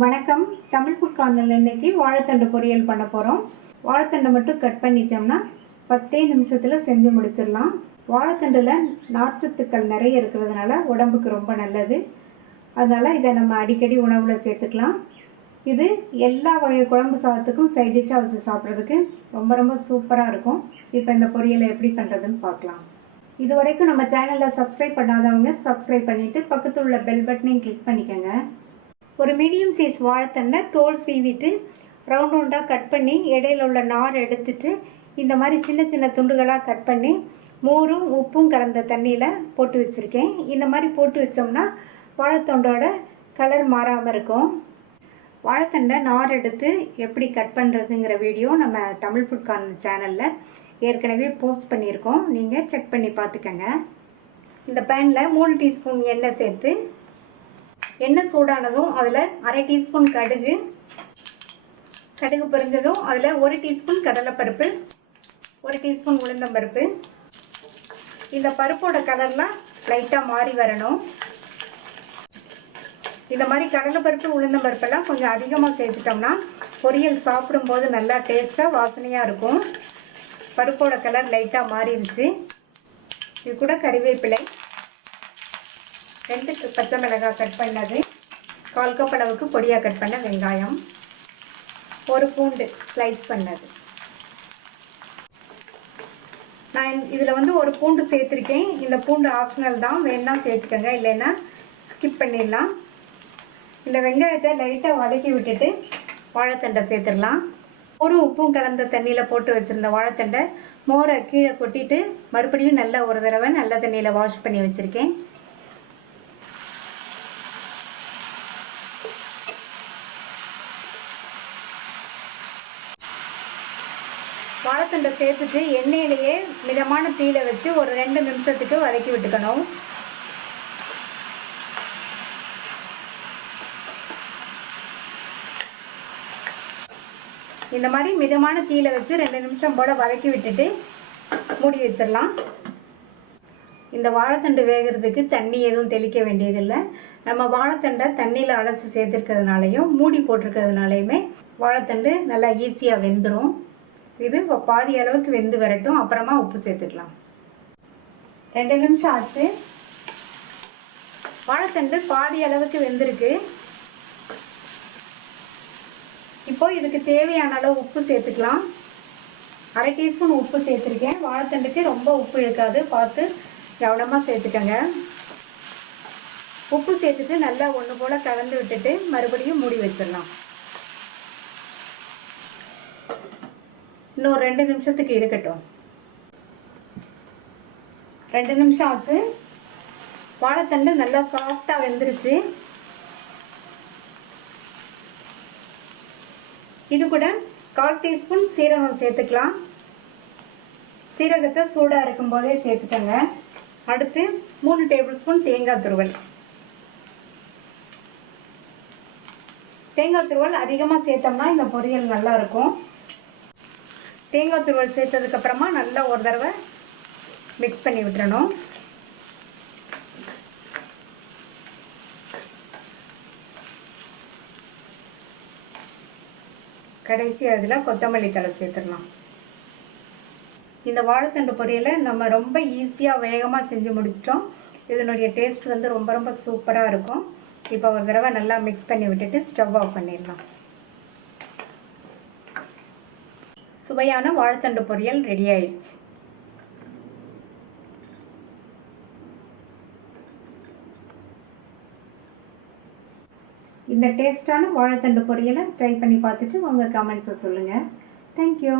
வணக்கம். தமிழ் ஃபுட் கார்னர்ல இன்னைக்கு வாழைத்தண்டு பொரியல் பண்ண போகிறோம். வாழைத்தண்டை மட்டும் கட் பண்ணிட்டோம்னா 10 நிமிஷத்தில் செஞ்சு முடிச்சிடலாம். வாழைத்தண்டில் நார்ச்சத்துக்கள் நிறைய இருக்கிறதுனால உடம்புக்கு ரொம்ப நல்லது. அதனால் இதை நம்ம அடிக்கடி உணவில் சேர்த்துக்கலாம். இது எல்லா வகை குழம்பு சாதத்துக்கும் சைட் டிஷ்ஷாக வச்சு சாப்பிட்றதுக்கு ரொம்ப சூப்பராக இருக்கும். இப்போ இந்த பொரியலை எப்படி பண்ணுறதுன்னு பார்க்கலாம். இது வரைக்கும் நம்ம சேனலில் சப்ஸ்கிரைப் பண்ணாதவங்க சப்ஸ்கிரைப் பண்ணிவிட்டு பக்கத்தில் உள்ள பெல் பட்டனையும் கிளிக் பண்ணிக்கோங்க. ஒரு மீடியம் சைஸ் வாழைத்தண்டை தோல் சீவிட்டு ரவுண்டாக கட் பண்ணி இடையில உள்ள நார் எடுத்துட்டு இந்த மாதிரி சின்ன துண்டுகளாக கட் பண்ணி மோரும் உப்பும் கலந்த தண்ணியில் போட்டு வச்சுருக்கேன். இந்த மாதிரி போட்டு வச்சோம்னா வாழைத்தண்டோட கலர் மாறாமல் இருக்கும். வாழைத்தண்டை நார் எடுத்து எப்படி கட் பண்ணுறதுங்கிற வீடியோ நம்ம தமிழ் ஃபுட் கார்னர் சேனலில் ஏற்கனவே போஸ்ட் பண்ணியிருக்கோம். நீங்கள் செக் பண்ணி பார்த்துக்கங்க. இந்த பேனில் 3 டீஸ்பூன் எண்ணெய் சேர்த்து எண்ணெய் சூடானதும் அதில் 1/2 டீஸ்பூன் கடுகு பொரிஞ்சதும் அதில் 1 டீஸ்பூன் கடலைப்பருப்பு, 1 டீஸ்பூன் உளுந்தம்பருப்பு. இந்த பருப்போட கலர்லாம் லைட்டாக மாறி வரணும். இந்த மாதிரி கடலைப்பருப்பு உளுந்தம்பருப்பெல்லாம் கொஞ்சம் அதிகமாக சேர்த்துட்டோம்னா பொரியல் சாப்பிடும்போது நல்லா டேஸ்ட்டாக வாசனையாக இருக்கும். பருப்போட கலர் லைட்டாக மாறிடுச்சு. இது கூட கறிவேப்பிலை, 2 பச்சை மிளகாய் கட் பண்ணது, 1/4 கப் அளவுக்கு பொடியாக கட் பண்ண வெங்காயம், 1 பூண்டு ஸ்லைஸ் பண்ணது. நான் இதில் 1 பூண்டு சேர்த்துருக்கேன். இந்த பூண்டு ஆப்ஷனல் தான், வேணா சேர்த்துக்கோங்க, இல்லைன்னா ஸ்கிப் பண்ணிடலாம். இந்த வெங்காயத்தை லைட்டாக வதக்கி விட்டுட்டு வாழைத்தண்டை சேர்த்துடலாம். ஒரு உப்பும் கலந்த தண்ணியில் போட்டு வச்சுருந்த வாழைத்தண்டை மோரை கீழே கொட்டிட்டு மறுபடியும் நல்லா ஒரு தடவை நல்ல தண்ணியில் வாஷ் பண்ணி வச்சுருக்கேன். வாழைத்தண்டை சேர்த்துட்டு எண்ணெயிலேயே மிதமான தீயில வச்சு ஒரு 2 நிமிஷத்துக்கு வதக்கி விட்டுக்கணும். இந்த மாதிரி மிதமான தீயில வச்சு 2 நிமிஷம் போல் வதக்கி விட்டுட்டு மூடி வச்சிடலாம். இந்த வாழைத்தண்டு வேகிறதுக்கு தண்ணி எதுவும் தெளிக்க வேண்டியதில்லை. நம்ம வாழைத்தண்டை தண்ணியில் அலசி சேர்த்துருக்கிறதுனாலையும் மூடி போட்டிருக்கிறதுனாலையுமே வாழைத்தண்டு நல்லா ஈஸியாக வெந்துடும். இது பாதி அளவுக்கு வெந்து வரட்டும், அப்புறமா உப்பு சேர்த்துக்கலாம். 2 நிமிஷம் ஆச்சு. வாழைத்தண்டு பாதி அளவுக்கு வெந்திருக்கு. இப்போ இதுக்கு தேவையான அளவு உப்பு சேர்த்துக்கலாம். 1/2 டீஸ்பூன் உப்பு சேர்த்துருக்கேன். வாழைத்தண்டுக்கு ரொம்ப உப்பு இழுக்காது, பார்த்து கவனமாக சேர்த்துக்கங்க. உப்பு சேர்த்துட்டு நல்லா ஒன்று போல் கலந்து விட்டுட்டு மறுபடியும் மூடி வச்சிடலாம். இன்னும் 2 நிமிஷத்துக்கு இருக்கட்டும். 2 நிமிஷம் ஆச்சு. வாழைத்தண்டு நல்லா சாஃப்டாக வெந்துருச்சு. இது கூட 1/4 டீஸ்பூன் சீரகம் சேர்த்துக்கலாம். சீரகத்தை சூடாக இருக்கும் போதே சேர்த்துக்கங்க. அடுத்து 3 டேபிள் ஸ்பூன் தேங்காய் துருவல். தேங்காய் துருவல் அதிகமாக சேர்த்தோம்னா இந்த பொரியல் நல்லா இருக்கும். தேங்காய் துருவல் சேர்த்ததுக்கப்புறமா நல்லா ஒரு தடவை மிக்ஸ் பண்ணி விட்டுறணும். கடைசி அதில் கொத்தமல்லி தழை சேர்த்துடலாம். இந்த வாழைத்தண்டு பொரியலை நம்ம ரொம்ப ஈஸியாக வேகமாக செஞ்சு முடிச்சிட்டோம். இதனுடைய டேஸ்ட் ரொம்ப சூப்பராக இருக்கும். இப்போ ஒரு தடவை நல்லா மிக்ஸ் பண்ணி விட்டுட்டு ஸ்டவ் ஆஃப் பண்ணிடலாம். சுவையான வாழைத்தண்டு பொரியல் ரெடி ஆயிடுச்சு. இந்த டேஸ்டான வாழைத்தண்டு பொரியலை ட்ரை பண்ணி பார்த்துட்டு உங்கள் கமெண்ட்ஸை சொல்லுங்கள். தேங்க்யூ.